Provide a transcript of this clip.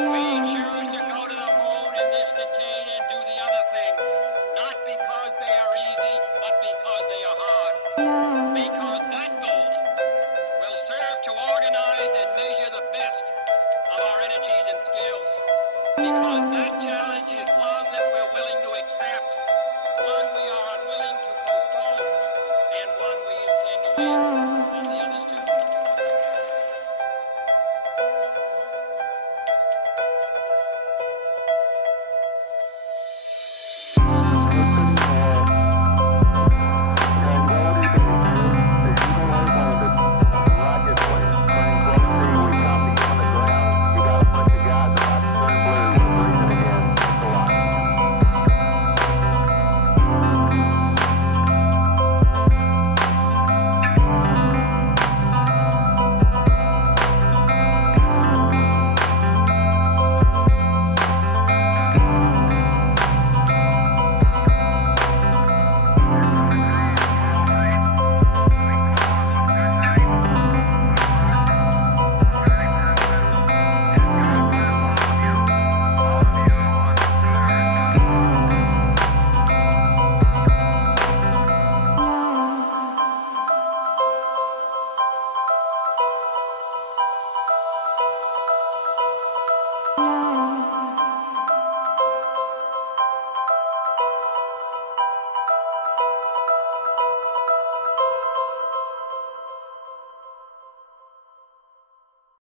We choose to go to the moon in this decade and do the other things, not because they are easy, but because they are hard. Because that goal will serve to organize and measure the best of our energies and skills. Because that challenge is one that we're willing to accept, one we are unwilling to postpone, and one we intend to win.